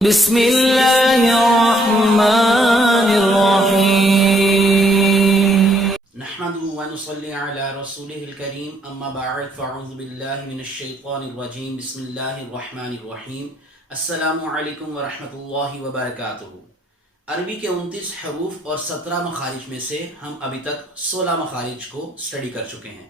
بسم اللہ الرحمن الرحیم نحمده ونصلي على رسوله الكريم اما بعد فاعوذ بالله من الشیطان الرجیم بسم اللہ الرحمن الرحیم السلام علیکم ورحمۃ اللہ وبرکاتہ۔ عربی کے 29 حروف اور 17 مخارج میں سے ہم ابھی تک 16 مخارج کو سٹڈی کر چکے ہیں،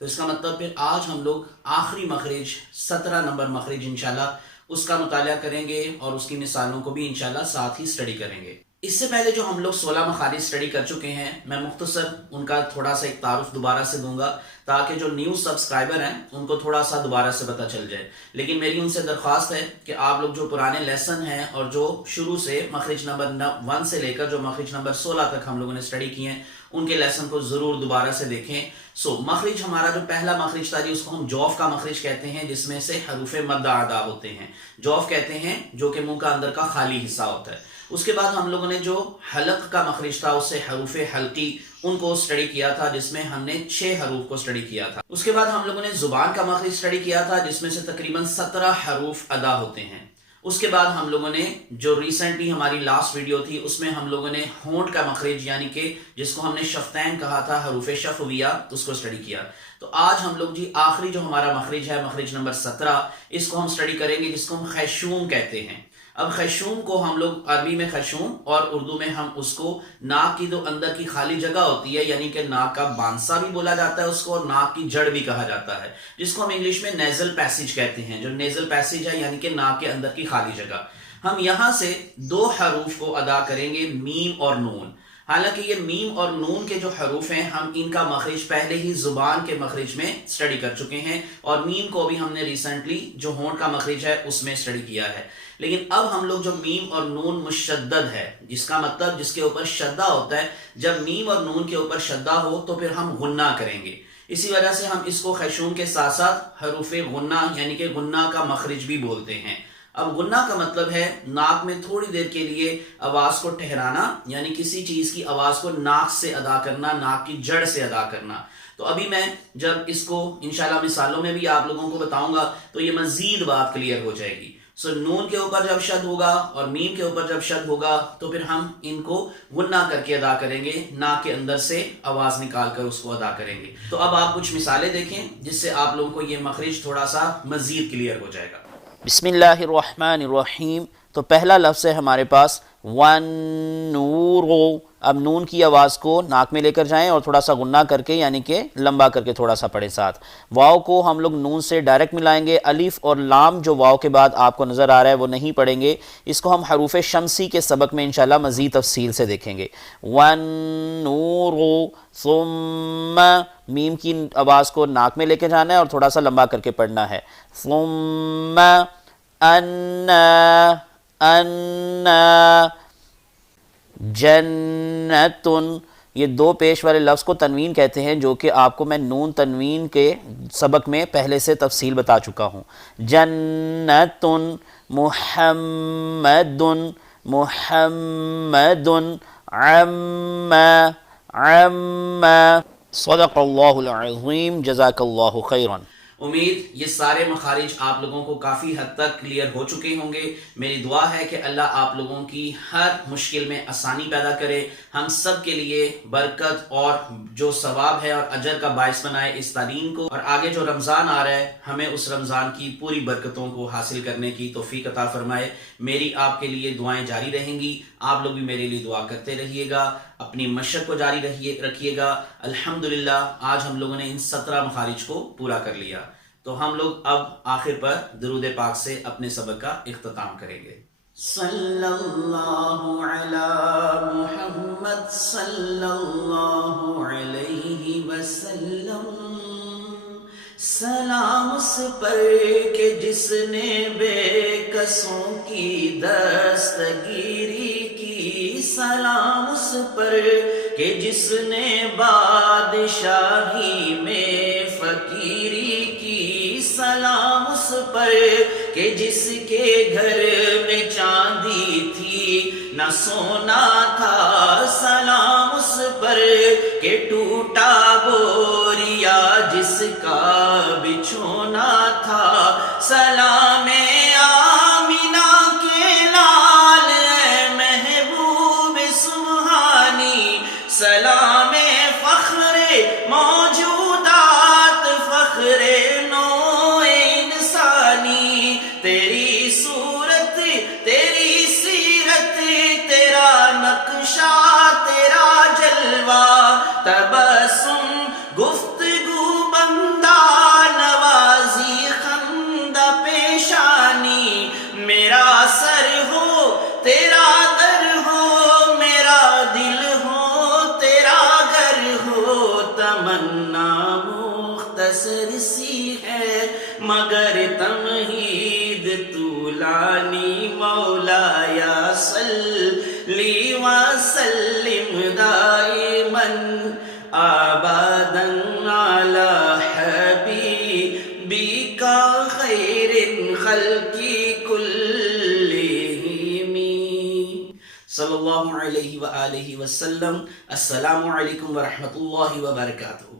تو اس کا مطلب پھر آج ہم لوگ آخری مخرج 17 نمبر مخرج انشاءاللہ اس کا مطالعہ کریں گے اور اس کی مثالوں کو بھی انشاءاللہ ساتھ ہی سٹڈی کریں گے۔ اس سے پہلے جو ہم لوگ 16 مخارج سٹڈی کر چکے ہیں، میں مختصر ان کا تھوڑا سا ایک تعارف دوبارہ سے دوں گا تاکہ جو نیو سبسکرائبر ہیں ان کو تھوڑا سا دوبارہ سے پتہ چل جائے۔ لیکن میری ان سے درخواست ہے کہ آپ لوگ جو پرانے لیسن ہیں اور جو شروع سے مخرج نمبر 1 سے لے کر جو مخرج نمبر 16 تک ہم لوگوں نے سٹڈی کیے ہیں ان کے لیسن کو ضرور دوبارہ سے دیکھیں۔ مخرج ہمارا جو پہلا مخرج تھا جی اس کو ہم جوف کا مخرج کہتے ہیں، جس میں سے حروف مد ادا ہوتے ہیں۔ جوف کہتے ہیں جو کہ منہ کا اندر کا خالی حصہ ہوتا ہے۔ اس کے بعد ہم لوگوں نے جو حلق کا مخرج تھا اس سے حروف حلقی ان کو سٹڈی کیا تھا، جس میں ہم نے 6 حروف کو سٹڈی کیا تھا۔ اس کے بعد ہم لوگوں نے زبان کا مخرج سٹڈی کیا تھا، جس میں سے تقریباً 17 حروف ادا ہوتے ہیں۔ اس کے بعد ہم لوگوں نے جو ریسنٹلی ہماری لاسٹ ویڈیو تھی اس میں ہم لوگوں نے ہونٹ کا مخرج یعنی کہ جس کو ہم نے شفتین کہا تھا، حروف شفویہ، اس کو سٹڈی کیا۔ تو آج ہم لوگ جی آخری جو ہمارا مخرج ہے مخرج نمبر 17 اس کو ہم سٹڈی کریں گے، جس کو ہم خیشوم کہتے ہیں۔ اب خیشوم کو ہم لوگ عربی میں خیشوم اور اردو میں ہم اس کو ناک کی جو اندر کی خالی جگہ ہوتی ہے یعنی کہ ناک کا بانسا بھی بولا جاتا ہے اس کو، اور ناک کی جڑ بھی کہا جاتا ہے، جس کو ہم انگلش میں نیزل پیسیج کہتے ہیں۔ جو نیزل پیسیج ہے یعنی کہ ناک کے اندر کی خالی جگہ، ہم یہاں سے 2 حروف کو ادا کریں گے، میم اور نون۔ حالانکہ یہ میم اور نون کے جو حروف ہیں ہم ان کا مخرج پہلے ہی زبان کے مخرج میں سٹڈی کر چکے ہیں، اور میم کو بھی ہم نے ریسنٹلی جو ہونٹ کا مخرج ہے اس میں سٹڈی کیا ہے۔ لیکن اب ہم لوگ جو میم اور نون مشدد ہے، جس کا مطلب جس کے اوپر شدہ ہوتا ہے، جب میم اور نون کے اوپر شدہ ہو تو پھر ہم غنہ کریں گے۔ اسی وجہ سے ہم اس کو خیشوم کے ساتھ ساتھ حروف غنہ یعنی کہ غنہ کا مخرج بھی بولتے ہیں۔ اب غنہ کا مطلب ہے ناک میں تھوڑی دیر کے لیے آواز کو ٹھہرانا، یعنی کسی چیز کی آواز کو ناک سے ادا کرنا، ناک کی جڑ سے ادا کرنا۔ تو ابھی میں جب اس کو انشاءاللہ مثالوں میں بھی آپ لوگوں کو بتاؤں گا تو یہ مزید بات کلیئر ہو جائے گی۔ نون کے اوپر جب شد ہوگا اور میم کے اوپر جب شد ہوگا تو پھر ہم ان کو غنہ کر کے ادا کریں گے، ناک کے اندر سے آواز نکال کر اس کو ادا کریں گے۔ تو اب آپ کچھ مثالیں دیکھیں جس سے آپ لوگوں کو یہ مخرج تھوڑا سا مزید کلیئر ہو جائے گا۔ بسم اللہ الرحمن الرحیم۔ تو پہلا لفظ ہے ہمارے پاس ون نور۔ اب نون کی آواز کو ناک میں لے کر جائیں اور تھوڑا سا غنہ کر کے یعنی کہ لمبا کر کے تھوڑا سا پڑھیں ساتھ۔ واو کو ہم لوگ نون سے ڈائریکٹ ملائیں گے، الف اور لام جو واو کے بعد آپ کو نظر آ رہا ہے وہ نہیں پڑھیں گے، اس کو ہم حروف شمسی کے سبق میں انشاءاللہ مزید تفصیل سے دیکھیں گے۔ ون نور ثم، میم کی آواز کو ناک میں لے کے جانا ہے اور تھوڑا سا لمبا کر کے پڑھنا ہے۔ ثم انا جنتن، یہ 2 پیش والے لفظ کو تنوین کہتے ہیں، جو کہ آپ کو میں نون تنوین کے سبق میں پہلے سے تفصیل بتا چکا ہوں۔ جنتن محمد محمد عما صدق اللہ العظیم جزاک اللہ خیرا۔ امید یہ سارے مخارج آپ لوگوں کو کافی حد تک کلیئر ہو چکے ہوں گے۔ میری دعا ہے کہ اللہ آپ لوگوں کی ہر مشکل میں آسانی پیدا کرے، ہم سب کے لیے برکت اور جو ثواب ہے اور اجر کا باعث بنائے اس تعلیم کو، اور آگے جو رمضان آ رہا ہے ہمیں اس رمضان کی پوری برکتوں کو حاصل کرنے کی توفیق عطا فرمائے۔ میری آپ کے لیے دعائیں جاری رہیں گی، آپ لوگ بھی میرے لیے دعا کرتے رہیے گا، اپنی مشق کو جاری رکھیے گا۔ الحمدللہ آج ہم لوگوں نے ان 17 مخارج کو پورا کر لیا، تو ہم لوگ اب آخر پر درود پاک سے اپنے سبق کا اختتام کریں گے۔ صلی اللہ علی محمد صلی اللہ علیہ وسلم، سلام اس پر کہ جس نے بے کسوں کی دستگیری کی، سلام اس پر کہ جس نے بادشاہی میں فقیری کی، سلام اس پر کہ جس کے گھر میں چاندی تھی نہ سونا تھا، سلام اس پر کہ ٹوٹا بوریا جس کا بچھونا تھا، سلام آمینہ کے لا تیری سیرت تیرا نقشہ تیرا جلوہ تبسم گفتگو بندہ نوازی خندہ پیشانی میرا سر ہو تیرا در ہو میرا دل ہو تیرا گھر ہو تمنا مختصر سی ہے مگر تمہید طولانی مولایا صلی وسلم دائما ابدا علی حبیبک خیر الخلق کلہم صلی اللہ علیہ وآلہ وسلم۔ السلام علیکم ورحمۃ اللہ وبرکاتہ۔